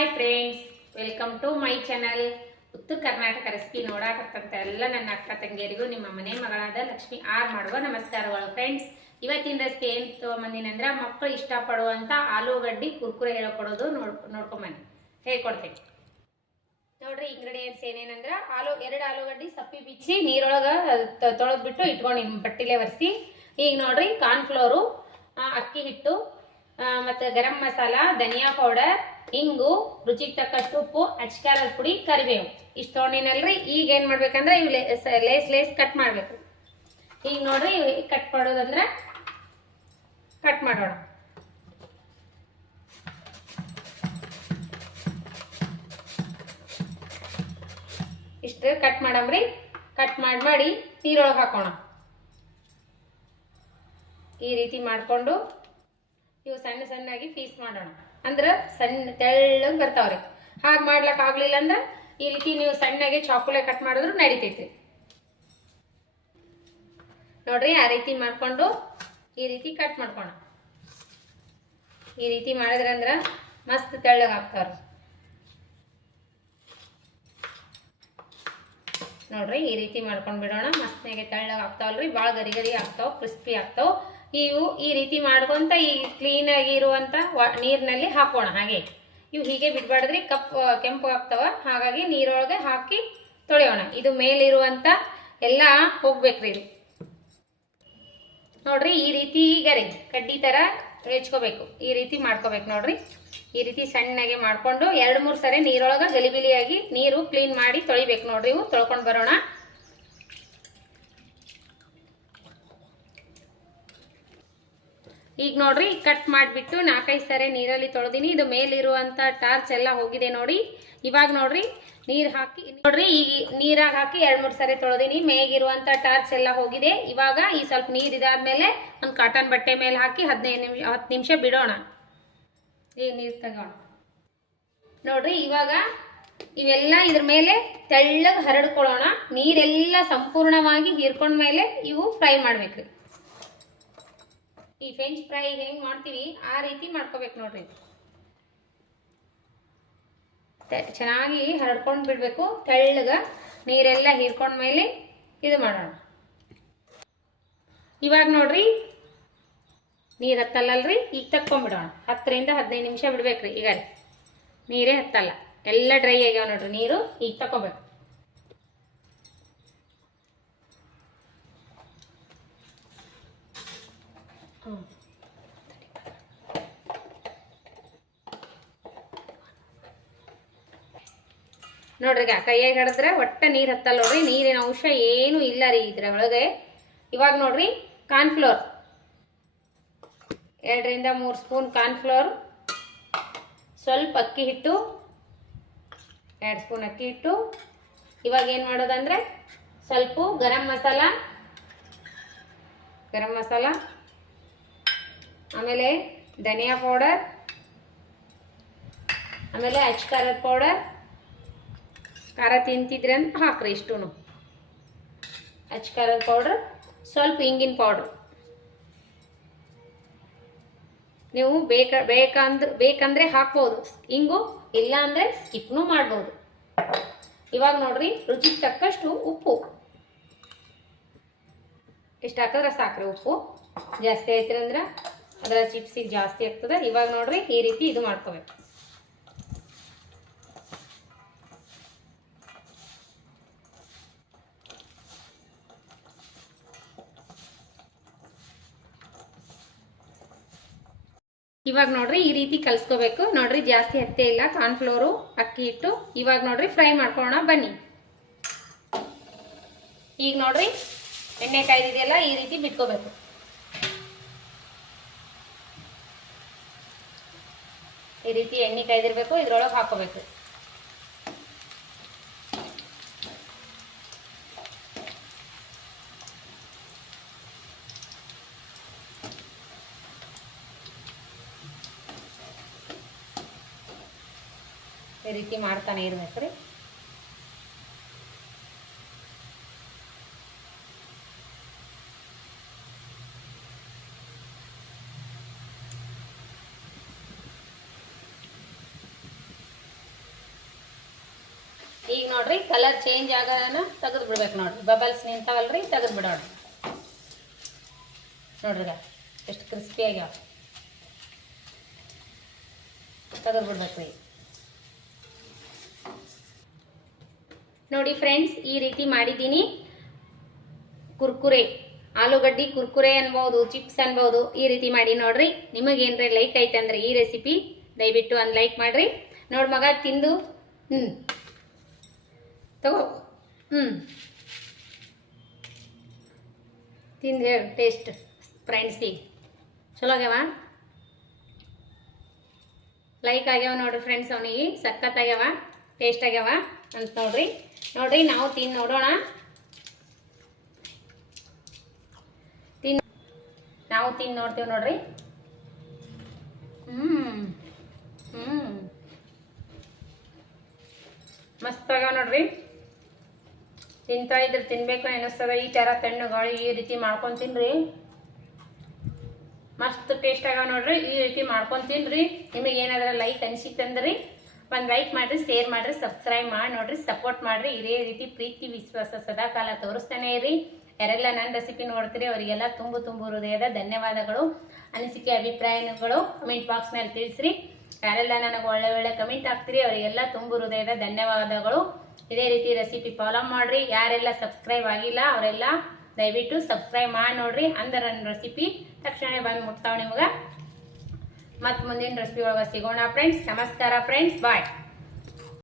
Hi friends welcome to my channel Uttara Karnataka recipe ನೋಡಾಕತ್ತಂತ ಎಲ್ಲ ನನ್ನ ಅಕ್ಕ ತಂಗಿಯರಿಗೂ, ನಿಮ್ಮ ಮನೆ ಮಗಳಾದ ಲಕ್ಷ್ಮಿ ಆರ್ ಮಾಡುವ ನಮಸ್ಕಾರಗಳು ಫ್ರೆಂಡ್ಸ್ ಇವತ್ತಿನ ರೆಸಿಪಿ ಏನು ತೊಗೊಂಬಂದಿನಂದ್ರೆ ಮಕ್ಕಳು ಇಷ್ಟಪಡುವಂಥ ಆಲೂಗಡ್ಡಿ, ಕುರ್ಕುರೆ ಹೇಳ್ಕೊಡೋದು ನೋಡ್, ನೋಡ್ಕೊಂಬನ್ನಿ. ಹೇಳ್ಕೊಡ್ತೀನಿ. ನೋಡ್ರಿ ಇಂಗ್ರೀಡಿಯೆಂಟ್ಸ್ ಏನೇನಂದ್ರೆ ಆಲೂ, ಎರಡು ಆಲೂಗಡ್ಡಿ, ಸಪ್ಪಿ ಬಿಚ್ಚಿ ನೀರೊಳಗೆ ತೊಳೆದ್ಬಿಟ್ಟು ಇಟ್ಕೊಂಡು, ಬಟ್ಟಿಲೆ ಒರೆಸಿ. ಈಗ ನೋಡ್ರಿ ಕಾರ್ನ್ಫ್ಲೋರು ಅಕ್ಕಿ ಹಿಟ್ಟು ಮತ್ತು ಗರಂ ಮಸಾಲ, ಧನಿಯಾ ಪೌಡರ್ ಹಿಂಗು ರುಚಿಗೆ ತಕ್ಕಷ್ಟು ಉಪ್ಪು ಅಚ್ಕಾರದ ಪುಡಿ, ಕರಿಬೇವು. ಇಷ್ಟು ತೊಗೊಂಡಿನಲ್ರಿ, ಈಗ ಏನು ಮಾಡ್ಬೇಕಂದ್ರೆ ಇವು ಲೇಸ್ ಲೇಸ್ ಕಟ್ ಮಾಡಬೇಕು. ಈಗ ನೋಡ್ರಿ ಕಟ್ ಮಾಡೋದಂದ್ರೆ ಕಟ್ ಮಾಡೋಣ. ಇಷ್ಟು ಕಟ್ ಮಾಡಮ್ರಿ. ಕಟ್ ಮಾಡಿ ಮಾಡಿ ನೀರೊಳಗೆ ಹಾಕೋಣ. ಈ ರೀತಿ ಮಾಡಿಕೊಂಡು ಇವು ಸಣ್ಣ ಸಣ್ಣಾಗಿ ಪೀಸ್ ಮಾಡೋಣ. ಅಂದ್ರೆ ಸಣ್ಣ ತೆಳ್ಳಗೆ ಬರ್ತಾವ್ರಿ. ಹಾಗೆ ಮಾಡ್ಲಕ್ ಆಗ್ಲಿಲ್ಲ ಅಂದ್ರೆ ಈ ರೀತಿ ನೀವು ಸಣ್ಣಗೆ ಚಾಕುಲೆ ಕಟ್ ಮಾಡಿದ್ರು ನಡಿತೈತಿ ನೋಡ್ರಿ ಆ ರೀತಿ ಮಾಡ್ಕೊಂಡು ಈ ರೀತಿ ಕಟ್ ಮಾಡ್ಕೊಣ ಈ ರೀತಿ ಮಾಡಿದ್ರಂದ್ರ ಮಸ್ತ್ ತೆಳ್ಳಗೆ ಆಗ್ತಾವ್ರಿ. ನೋಡ್ರಿ ಈ ರೀತಿ ಮಾಡ್ಕೊಂಡ್ ಬಿಡೋಣ. ಮಸ್ತ್ನಾಗೆ ತೆಳ್ಳಗೆ ಆಗ್ತಾವಲ್ರಿ. ಭಾಳ ಗರಿ ಗರಿ ಆಗ್ತಾವ, ಕ್ರಿಸ್ಪಿ ಆಗ್ತಾವ. ಇವು ಈ ರೀತಿ ಮಾಡ್ಕೊಂತ ಈ ಕ್ಲೀನಾಗಿ ಇರುವಂತ ನೀರಿನಲ್ಲಿ ಹಾಕೋಣ, ಹಾಗೆ. ಇವು ಹೀಗೆ ಬಿಡ್ಬಾರ್ದ್ರಿ, ಕಪ್ ಕೆಂಪು ಆಗ್ತಾವ, ಹಾಗಾಗಿ ನೀರೊಳಗೆ ಹಾಕಿ ತೊಳೆಯೋಣ. ಇದು ಮೇಲಿರುವಂತ ಎಲ್ಲ ಹೋಗ್ಬೇಕ್ರಿ ಇದು. ನೋಡ್ರಿ, ಈ ರೀತಿ ಈಗ ರೀ, ಕಡ್ಡಿ ಥರ ಹೆಚ್ಕೋಬೇಕು. ಈ ರೀತಿ ಮಾಡ್ಕೋಬೇಕು ನೋಡ್ರಿ. ಈ ರೀತಿ ಸಣ್ಣಗೆ ಮಾಡ್ಕೊಂಡು ಎರಡು ಮೂರು ಸರಿ ನೀರೊಳಗೆ ಗಲಿಬಿಲಿಯಾಗಿ ನೀರು ಕ್ಲೀನ್ ಮಾಡಿ ತೊಳಿಬೇಕು ನೋಡ್ರಿ ಇವು, ತೊಳ್ಕೊಂಡು ಬರೋಣ. ಈಗ ನೋಡ್ರಿ ಕಟ್ ಮಾಡಿಬಿಟ್ಟು ನಾಲ್ಕೈದು ಸರಿ ನೀರಲ್ಲಿ ತೊಳೆದೀನಿ. ಇದು ಮೇಲಿರುವಂತ ಟಾರ್ಚ್ ಎಲ್ಲ ಹೋಗಿದೆ ನೋಡಿ. ಇವಾಗ ನೋಡ್ರಿ, ನೀರು ಹಾಕಿ, ನೋಡ್ರಿ ಈಗ ನೀರಾಗ ಹಾಕಿ ಎರಡು ಮೂರು ಸರಿ ತೊಳೆದೀನಿ. ಮೇಗಿರುವಂತ ಟಾರ್ಚ್ ಎಲ್ಲ ಹೋಗಿದೆ. ಇವಾಗ ಈ ಸ್ವಲ್ಪ ನೀರ್ ಇದಾದ್ಮೇಲೆ ಒಂದು ಕಾಟನ್ ಬಟ್ಟೆ ಮೇಲೆ ಹಾಕಿ ಹದಿನೈದು ನಿಮಿಷ ಹತ್ತು ನಿಮಿಷ ಬಿಡೋಣ. ಈ ನೀರು ತಗೋಣ ನೋಡ್ರಿ, ಇವಾಗ ಇವೆಲ್ಲ ಇದ್ರ ಮೇಲೆ ತೆಳ್ಳಗೆ ಹರಡ್ಕೊಳ್ಳೋಣ. ನೀರೆಲ್ಲ ಸಂಪೂರ್ಣವಾಗಿ ಹೀರ್ಕೊಂಡ್ಮೇಲೆ ಇವು ಫ್ರೈ ಮಾಡ್ಬೇಕ್ರಿ ಈ ಫ್ರೆಂಚ್ ಫ್ರೈ ಹೆಂಗೆ ಮಾಡ್ತೀವಿ, ಆ ರೀತಿ ಮಾಡ್ಕೋಬೇಕು ನೋಡ್ರಿ. ಚೆನ್ನಾಗಿ ಹರಡ್ಕೊಂಡು ಬಿಡಬೇಕು. ತೆಳ್ಳಗ ನೀರೆಲ್ಲ ಹೀರ್ಕೊಂಡ ಮೇಲೆ ಇದು ಮಾಡೋಣ. ಇವಾಗ ನೋಡ್ರಿ, ನೀರು ಹತ್ತಲ್ಲಲ್ರಿ? ಈಗ ತಕ್ಕೊಂಡ್ಬಿಡೋಣ ಹತ್ತರಿಂದ ಹದಿನೈದು ನಿಮಿಷ ಬಿಡ್ಬೇಕ್ರಿ. ಈಗ ನೀರೇ ಹತ್ತಲ್ಲ. ಎಲ್ಲ ಡ್ರೈ ಆಗ್ಯಾವ ನೋಡ್ರಿ. ನೀರು ಈಗ ತಕ್ಕೋಬೇಕು. ನೋಡ್ರಿ ಕೈಯಾಗ ಹಿಡಿದ್ರೆ ಒಟ್ಟ ನೀರು ಹತ್ತಲ್ಲ ನೋಡ್ರಿ. ನೀರಿನ ಅಂಶ ಏನು ಇಲ್ಲ ರೀ ಇದ್ರ ಒಳಗೆ ಇವಾಗ ನೋಡ್ರಿ ಕಾರ್ನ್ಫ್ಲೋರ್ ಎರಡರಿಂದ ಮೂರು ಸ್ಪೂನ್ ಕಾರ್ನ್ಫ್ಲೋರ್ ಸ್ವಲ್ಪ ಅಕ್ಕಿ ಹಿಟ್ಟು, ಎರಡು ಸ್ಪೂನ್ ಅಕ್ಕಿ ಹಿಟ್ಟು. ಇವಾಗ ಏನು ಮಾಡೋದಂದ್ರೆ, ಸ್ವಲ್ಪ ಗರಂ ಮಸಾಲ ಗರಂ ಮಸಾಲ ಆಮೇಲೆ ಧನಿಯಾ ಪೌಡರ್ ಆಮೇಲೆ ಅಚ್ಚ ಖಾರದ ಪೌಡರ್ ಖಾರ ತಿಂತಿದ್ರೆ ಅಂತ ಹಾಕ್ರಿ ಇಷ್ಟೂ ಹಚ್ ಖಾರದ ಪೌಡ್ರ್ ಸ್ವಲ್ಪ ಹಿಂಗಿನ ಪೌಡ್ರ್ ನೀವು ಬೇಕ, ಬೇಕಂದ್ರೆ ಬೇಕಂದ್ರೆ ಹಾಕ್ಬೋದು. ಹಿಂಗು ಇಲ್ಲ ಅಂದ್ರೆ ಸ್ಕಿಪ್ನು ಮಾಡ್ಬೋದು. ಇವಾಗ ನೋಡ್ರಿ, ರುಚಿಗೆ ತಕ್ಕಷ್ಟು ಉಪ್ಪು. ಎಷ್ಟು ಹಾಕಿದ್ರೆ ಸಾಕ್ರಿ ಉಪ್ಪು? ಜಾಸ್ತಿ ಆಯ್ತಿರಂದ್ರೆ ಚಿಪ್ಸಿಗೆ ಜಾಸ್ತಿ ಆಗ್ತದೆ. ಇವಾಗ ನೋಡ್ರಿ ಈ ರೀತಿ ಇದು ಮಾಡ್ಕೋಬೇಕು. ಇವಾಗ ನೋಡ್ರಿ ಈ ರೀತಿ ಕಲ್ಸ್ಕೋಬೇಕು. ನೋಡ್ರಿ ಜಾಸ್ತಿ ಹತ್ತೆ ಇಲ್ಲ, ಕಾರ್ನ್ಫ್ಲೋರು, ಅಕ್ಕಿ ಹಿಟ್ಟು. ಇವಾಗ ನೋಡ್ರಿ ಫ್ರೈ ಮಾಡ್ಕೊಳ್ಳೋಣ, ಬನ್ನಿ. ಈಗ ನೋಡ್ರಿ ಎಣ್ಣೆ ಕಾಯ್ದಿದೆಯಲ್ಲ ಈ ರೀತಿ ಬಿಟ್ಕೋಬೇಕು. ಈ ರೀತಿ ಎಣ್ಣೆ ಕಾಯ್ದಿರ್ಬೇಕು ಇದ್ರೊಳಗೆ ಹಾಕೋಬೇಕು. ಈ ರೀತಿ ಮಾಡ್ತಾನೆ ಇರ್ಬೇಕ್ರಿ ನೋಡ್ರಿ ಕಲರ್ ಚೇಂಜ್ ಆಗೋದನ್ನ ತೆಗೆದು ಬಿಡ್ಬೇಕು ನೋಡ್ರಿ. ಬಬಲ್ಸ್ ನಿಂತಾವಲ್ರಿ, ತೆಗೆದು ಬಿಡೋಣ. ನೋಡ್ರಿ ಎಷ್ಟು ಕ್ರಿಸ್ಪಿ ಆಗ್ಯಾವ. ತೆಗೆದು ಬಿಡ್ಬೇಕ್ರಿ. ನೋಡಿ ಫ್ರೆಂಡ್ಸ್ ಈ ರೀತಿ ಮಾಡಿದ್ದೀನಿ. ಕುರ್ಕುರೆ, ಆಲೂಗಡ್ಡಿ ಕುರ್ಕುರೆ ಅನ್ಬೋದು ಚಿಪ್ಸ್ ಅನ್ಬೋದು, ಈ ರೀತಿ ಮಾಡಿ ನೋಡ್ರಿ. ನಿಮಗೇನ್ರಿ ಲೈಕ್ ಐತಂದ್ರೆ ಈ ರೆಸಿಪಿ ದಯವಿಟ್ಟು ಒಂದು ಲೈಕ್ ಮಾಡ್ರಿ. ನೋಡಿ ಮಗ ತಿಂದು ಹ್ಞೂ ತಗೋ. ಹ್ಞೂ ತಿಂದು ಹೇಳು ಟೇಸ್ಟ್ ಫ್ರೆಂಡ್ಸಿಗೆ ಚಲೋ ಆಗ್ಯಾವ? ಲೈಕ್ ಆಗ್ಯಾವ ನೋಡ್ರಿ ಫ್ರೆಂಡ್ಸ್ ಅವನಿಗೆ. ಸಖತ್ ಆಗ್ಯಾವ ಟೇಸ್ಟ್ ಆಗ್ಯಾವ ಅಂತ ನೋಡ್ರಿ. ನೋಡ್ರಿ, ನಾವು ತಿಂದು ನೋಡೋಣ. ತಿನ್ ನಾವು ತಿಂದು ನೋಡ್ತೀವಿ ನೋಡ್ರಿ. ಹ್ಞೂ ಹ್ಞೂ ಮಸ್ತ್ ಆಗ್ಯಾವ ನೋಡ್ರಿ. ತಿಂತಾ ಇದ್ರೆ ತಿನ್ಬೇಕು ಅನ್ನಿಸ್ತದ ಈ ಥರ ತಣ್ಣುಗಳು ಈ ರೀತಿ ಮಾಡ್ಕೊಂಡು ತಿನ್ರಿ. ಮಸ್ತ್ ಟೇಸ್ಟ್ ಆಗ ನೋಡ್ರಿ. ಈ ರೀತಿ ಮಾಡ್ಕೊಂಡು ತಿನ್ರಿ. ನಿಮಗೆ ಏನಾದ್ರೂ ಲೈಕ್ ಅನ್ಸಿತ್ತಂದ್ರಿ ಒಂದು ಲೈಕ್ ಮಾಡ್ರಿ ಶೇರ್ ಮಾಡ್ರಿ ಸಬ್ಸ್ಕ್ರೈಬ್ ಮಾಡಿ ನೋಡ್ರಿ. ಸಪೋರ್ಟ್ ಮಾಡ್ರಿ. ಇದೇ ರೀತಿ ಪ್ರೀತಿ, ವಿಶ್ವಾಸ ಸದಾಕಾಲ ತೋರಿಸ್ತಾನೆ ಇರಿ. ಯಾರೆಲ್ಲ ನನ್ನ ರೆಸಿಪಿ ನೋಡ್ತೀರಿ, ಅವರಿಗೆಲ್ಲ ತುಂಬು ತುಂಬು ಹೃದಯದ ಧನ್ಯವಾದಗಳು. ಅನಿಸಿಕೆ, ಅಭಿಪ್ರಾಯಗಳು ಕಮೆಂಟ್ ಬಾಕ್ಸ್ನಲ್ಲಿ ತಿಳಿಸ್ರಿ. ಯಾರೆಲ್ಲ ನನಗೆ ಒಳ್ಳೆ ಒಳ್ಳೆ ಕಮೆಂಟ್ ಹಾಕ್ತೀರಿ, ಅವರಿಗೆಲ್ಲ ತುಂಬು ಹೃದಯದ ಧನ್ಯವಾದಗಳು. ಇದೇ ರೀತಿ ರೆಸಿಪಿ ಫಾಲೋ ಮಾಡ್ರಿ. ಯಾರೆಲ್ಲ ಸಬ್ಸ್ಕ್ರೈಬ್ ಆಗಿಲ್ಲ ಅವರೆಲ್ಲ ದಯವಿಟ್ಟು ಸಬ್ಸ್ಕ್ರೈಬ್ ಮಾಡಿ ನೋಡ್ರಿ. ಅಂದ್ರೆ ನನ್ನ ರೆಸಿಪಿ ತಕ್ಷಣ ಬಂದು ಮುಟ್ತಾವ ನಿಮ್ಗೆ. ಮತ್ತೆ ಮುಂದಿನ ರೆಸಿಪಿ ಒಳಗೆ ಸಿಗೋಣ ಫ್ರೆಂಡ್ಸ್ ನಮಸ್ಕಾರ ಫ್ರೆಂಡ್ಸ್ ಬಾಯ್